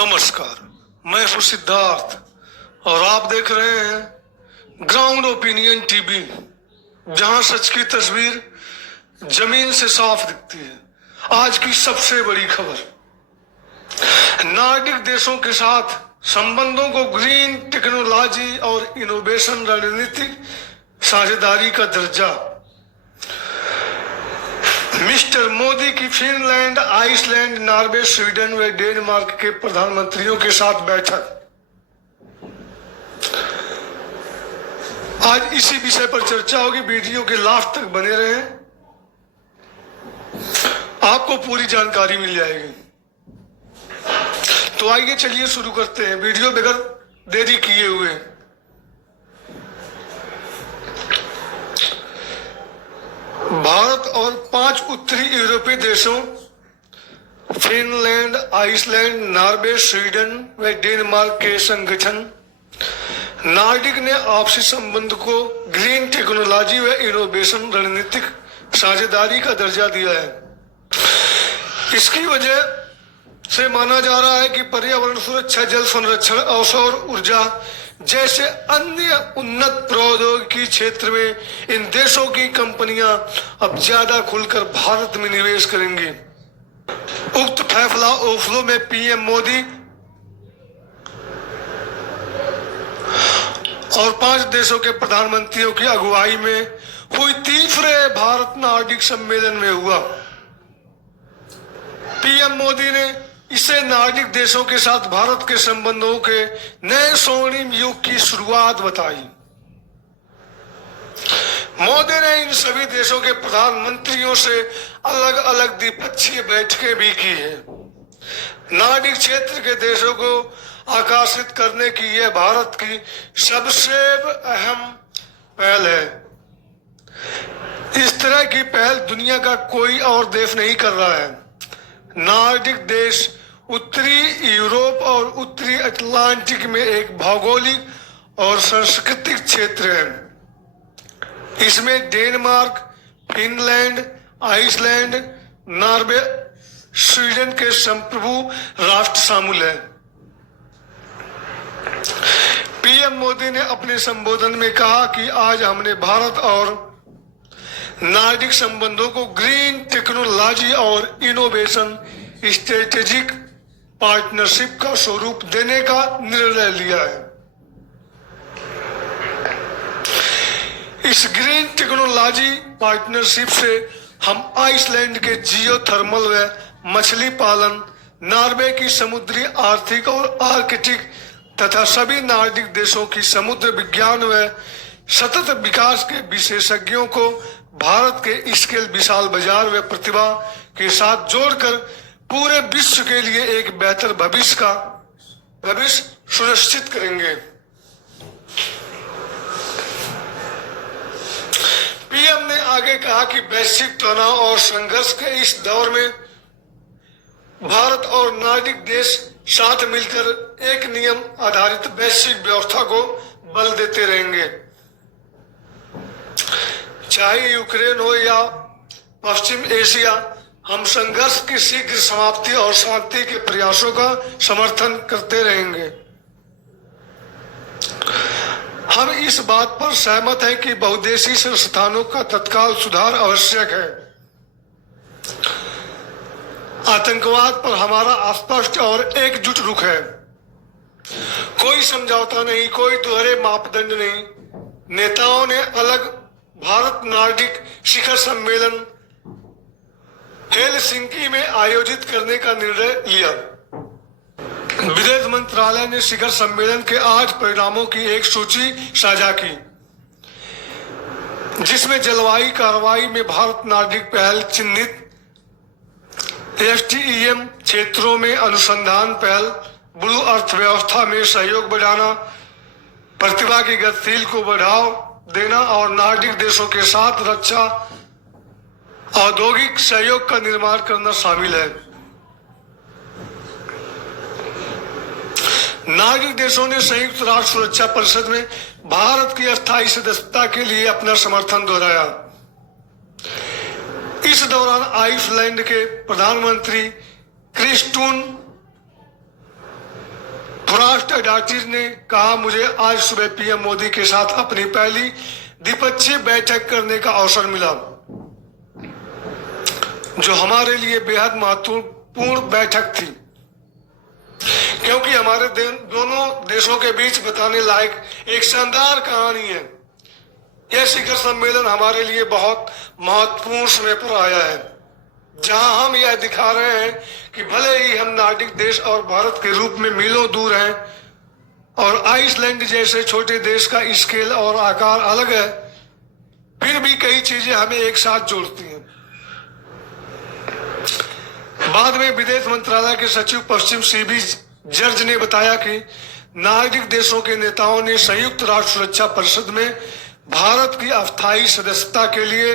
नमस्कार, मैं हूं सिद्धार्थ और आप देख रहे हैं ग्राउंड ओपिनियन टीवी, जहां सच की तस्वीर जमीन से साफ दिखती है। आज की सबसे बड़ी खबर, नॉर्डिक देशों के साथ संबंधों को ग्रीन टेक्नोलॉजी और इनोवेशन रणनीतिक साझेदारी का दर्जा। मिस्टर मोदी की फिनलैंड, आइसलैंड, नॉर्वे, स्वीडन व डेनमार्क के प्रधानमंत्रियों के साथ बैठक। आज इसी विषय पर चर्चा होगी। वीडियो के लास्ट तक बने रहें, आपको पूरी जानकारी मिल जाएगी। तो आइए चलिए शुरू करते हैं वीडियो बगैर देरी किए हुए। भारत और 5 उत्तरी यूरोपीय देशों फिनलैंड, आइसलैंड, नॉर्वे, स्वीडन व डेनमार्क के संगठन नॉर्डिक ने आपसी संबंध को ग्रीन टेक्नोलॉजी व इनोवेशन रणनीतिक साझेदारी का दर्जा दिया है। इसकी वजह से माना जा रहा है कि पर्यावरण सुरक्षा, जल संरक्षण और सौर ऊर्जा जैसे अन्य उन्नत प्रौद्योगिकी क्षेत्र में इन देशों की कंपनियां अब ज्यादा खुलकर भारत में निवेश करेंगी। उक्त फैसला ओस्लो में पीएम मोदी और 5 देशों के प्रधानमंत्रियों की अगुवाई में हुई तीसरे भारत नॉर्डिक सम्मेलन में हुआ। पीएम मोदी ने इसे नॉर्डिक देशों के साथ भारत के संबंधों के नए स्वर्णिम युग की शुरुआत बताई। मोदी ने इन सभी देशों के प्रधानमंत्रियों से अलग अलग द्विपक्षीय बैठकें भी की है। नॉर्डिक क्षेत्र के देशों को आकर्षित करने की यह भारत की सबसे अहम पहल है। इस तरह की पहल दुनिया का कोई और देश नहीं कर रहा है। नॉर्डिक देश उत्तरी यूरोप और उत्तरी अटलांटिक में एक भौगोलिक और सांस्कृतिक क्षेत्र है। इसमें Denmark, Finland, Iceland, Norway, Sweden के संप्रभु राष्ट्र शामिल हैं। पीएम मोदी ने अपने संबोधन में कहा कि आज हमने भारत और नॉर्डिक संबंधों को ग्रीन टेक्नोलॉजी और इनोवेशन स्ट्रेटेजिक पार्टनरशिप का स्वरूप देने का निर्णय लिया है। इस ग्रीन टेक्नोलॉजी पार्टनरशिप से हम आइसलैंड के जियोथर्मल व मछली पालन, नॉर्वे की समुद्री आर्थिक और आर्कटिक तथा सभी नॉर्डिक देशों की समुद्र विज्ञान व सतत विकास के विशेषज्ञों को भारत के इसके विशाल बाजार व प्रतिभा के साथ जोड़कर पूरे विश्व के लिए एक बेहतर भविष्य सुनिश्चित करेंगे। पीएम ने आगे कहा कि वैश्विक तनाव और संघर्ष के इस दौर में भारत और नॉर्डिक देश साथ मिलकर एक नियम आधारित वैश्विक व्यवस्था को बल देते रहेंगे। चाहे यूक्रेन हो या पश्चिम एशिया, हम संघर्ष की शीघ्र समाप्ति और शांति के प्रयासों का समर्थन करते रहेंगे। हम इस बात पर सहमत हैं कि बहुदेशीय संस्थानों का तत्काल सुधार आवश्यक है। आतंकवाद पर हमारा स्पष्ट और एकजुट रुख है। कोई समझौता नहीं, कोई दोहरे मापदंड नहीं। नेताओं ने अलग भारत नॉर्डिक शिखर सम्मेलन हेलसिंकी में आयोजित करने का निर्णय लिया। विदेश मंत्रालय ने शिखर सम्मेलन के 8 परिणामों की एक सूची साझा की, जिसमें जलवायु कार्रवाई में भारत नॉर्डिक पहल चिन्हित, एफटीईएम क्षेत्रों में अनुसंधान पहल, ब्लू अर्थव्यवस्था में सहयोग बढ़ाना, प्रतिभा की गतिशील को बढ़ावा देना और नॉर्डिक देशों के साथ रक्षा औद्योगिक सहयोग का निर्माण करना शामिल है। नॉर्डिक देशों ने संयुक्त राष्ट्र सुरक्षा परिषद में भारत की अस्थायी सदस्यता के लिए अपना समर्थन दोहराया। इस दौरान आइसलैंड के प्रधानमंत्री क्रिस्टून फरास्ट अडाटी ने कहा, मुझे आज सुबह पीएम मोदी के साथ अपनी पहली द्विपक्षीय बैठक करने का अवसर मिला, जो हमारे लिए बेहद महत्वपूर्ण बैठक थी, क्योंकि हमारे दोनों देशों के बीच बताने लायक एक शानदार कहानी है। यह शिखर सम्मेलन हमारे लिए बहुत महत्वपूर्ण समय पर आया है, जहां हम यह दिखा रहे हैं कि भले ही हम नार्डिक देश और भारत के रूप में मीलों दूर हैं और आइसलैंड जैसे छोटे देश का स्केल और आकार अलग है, फिर भी कई चीजें हमें एक साथ जोड़ती हैं। बाद में विदेश मंत्रालय के सचिव पश्चिम सीबी जॉर्ज ने बताया कि नार्डिक देशों के नेताओं ने संयुक्त राष्ट्र सुरक्षा परिषद में भारत की अस्थायी सदस्यता के लिए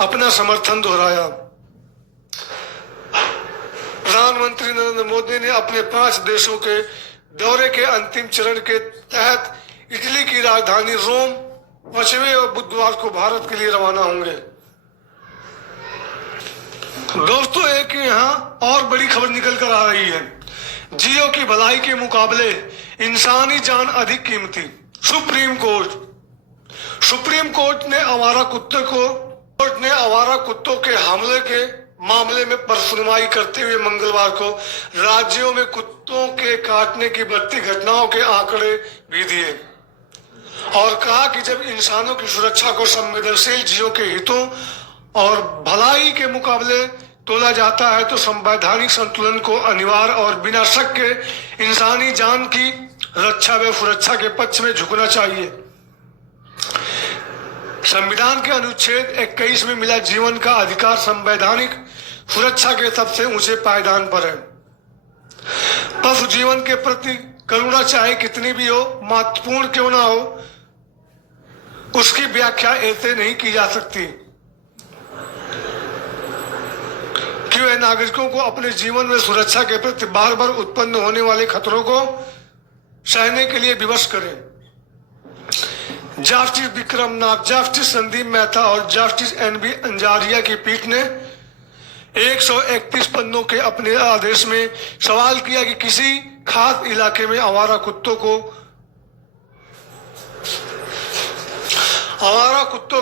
अपना समर्थन दोहराया। प्रधानमंत्री नरेंद्र मोदी ने अपने 5 देशों के दौरे के अंतिम चरण के तहत इटली की राजधानी रोम 5वें बुधवार को भारत के लिए रवाना होंगे। दोस्तों, एक यहाँ और बड़ी खबर निकल कर आ रही है। जियो की भलाई के मुकाबले इंसानी जान अधिक कीमती। सुप्रीम कोर्ट ने आवारा कुत्तों के हमले के मामले में पर सुनवाई करते हुए मंगलवार को राज्यों में कुत्तों के काटने की बढ़ती घटनाओं के आंकड़े भी दिए और कहा कि जब इंसानों की सुरक्षा को संवेदनशील जीवों के हितों और भलाई के मुकाबले तोला जाता है तो संवैधानिक संतुलन को अनिवार्य और बिना शक के इंसानी जान की रक्षा व सुरक्षा के पक्ष में झुकना चाहिए। संविधान के अनुच्छेद 21 में मिला जीवन का अधिकार संवैधानिक सुरक्षा के सबसे ऊंचे पायदान पर है। पशु जीवन के प्रति करुणा चाहे कितनी भी हो, महत्वपूर्ण क्यों ना हो, उसकी व्याख्या ऐसे नहीं की जा सकती कि वह नागरिकों को अपने जीवन में सुरक्षा के प्रति बार बार उत्पन्न होने वाले खतरों को सहने के लिए विवश करें। जस्टिस विक्रम नाथ, जस्टिस संदीप मेहता और जस्टिस एनबी अंजारिया की पीठ ने 131 पन्नों के अपने आदेश में सवाल किया कि किसी खास इलाके में आवारा कुत्तों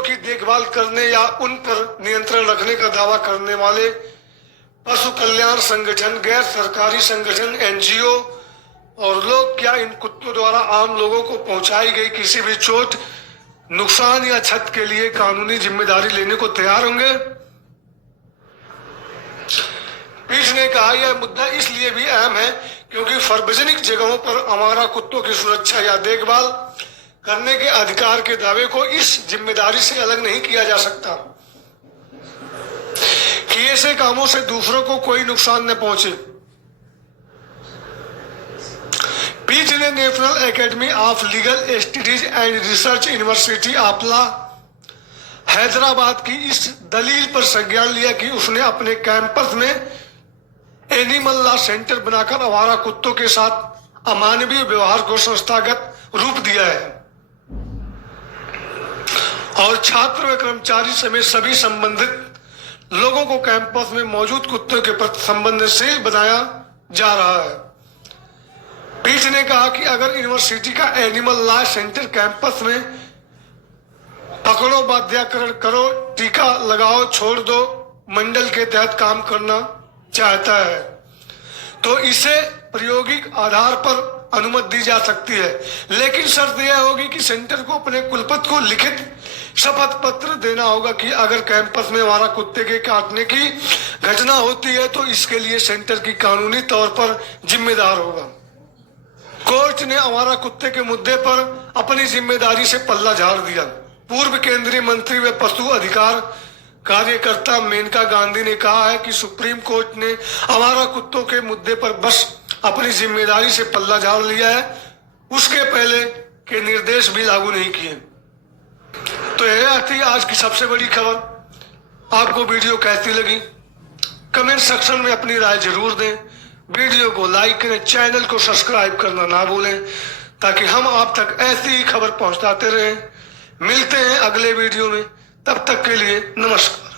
की देखभाल करने या उन पर नियंत्रण रखने का दावा करने वाले पशु कल्याण संगठन, गैर सरकारी संगठन, एनजीओ और लोग क्या इन कुत्तों द्वारा आम लोगों को पहुंचाई गई किसी भी चोट, नुकसान या क्षति के लिए कानूनी जिम्मेदारी लेने को तैयार होंगे। पीठ ने कहा यह मुद्दा इसलिए भी अहम है क्योंकि सार्वजनिक जगहों पर आवारा कुत्तों की सुरक्षा या देखभाल करने के अधिकार के दावे को इस जिम्मेदारी से अलग नहीं किया जा सकता कि ऐसे कामों से दूसरों को कोई नुकसान न पहुंचे। पीठ ने national academy of legal studies and research university आप्ला हैदराबाद की इस दलील पर संज्ञान लिया कि उसने अपने कैंपस में एनिमल लॉ सेंटर बनाकर आवारा कुत्तों के साथ अमानवीय व्यवहार को संस्थागत रूप दिया है और छात्र व कर्मचारी समेत सभी संबंधित लोगों को कैंपस में मौजूद कुत्तों के प्रति संवेदनशील बनाया जा रहा है। पीठ ने कहा कि अगर यूनिवर्सिटी का एनिमल लॉ सेंटर कैंपस में पकड़ो, बाध्याकरण करो, टीका लगाओ, छोड़ दो मंडल के तहत काम करना चाहता है तो इसे प्रायोगिक आधार पर अनुमति दी जा सकती है, लेकिन शर्त यह होगी कि सेंटर को अपने कुलपति को लिखित शपथ पत्र देना होगा कि अगर कैंपस में आवारा कुत्ते के काटने की घटना होती है तो इसके लिए सेंटर की कानूनी तौर पर जिम्मेदार होगा। कोर्ट ने आवारा कुत्ते के मुद्दे पर अपनी जिम्मेदारी से पल्ला झाड़ दिया। पूर्व केंद्रीय मंत्री व पशु अधिकार कार्यकर्ता मेनका गांधी ने कहा है कि सुप्रीम कोर्ट ने आवारा कुत्तों के मुद्दे पर बस अपनी जिम्मेदारी से पल्ला झाड़ लिया है, उसके पहले के निर्देश भी लागू नहीं किए। तो यह थी आज की सबसे बड़ी खबर। आपको वीडियो कैसी लगी कमेंट सेक्शन में अपनी राय जरूर दें। वीडियो को लाइक करें, चैनल को सब्सक्राइब करना ना भूलें ताकि हम आप तक ऐसी ही खबर पहुंचाते रहें। मिलते हैं अगले वीडियो में, तब तक के लिए नमस्कार।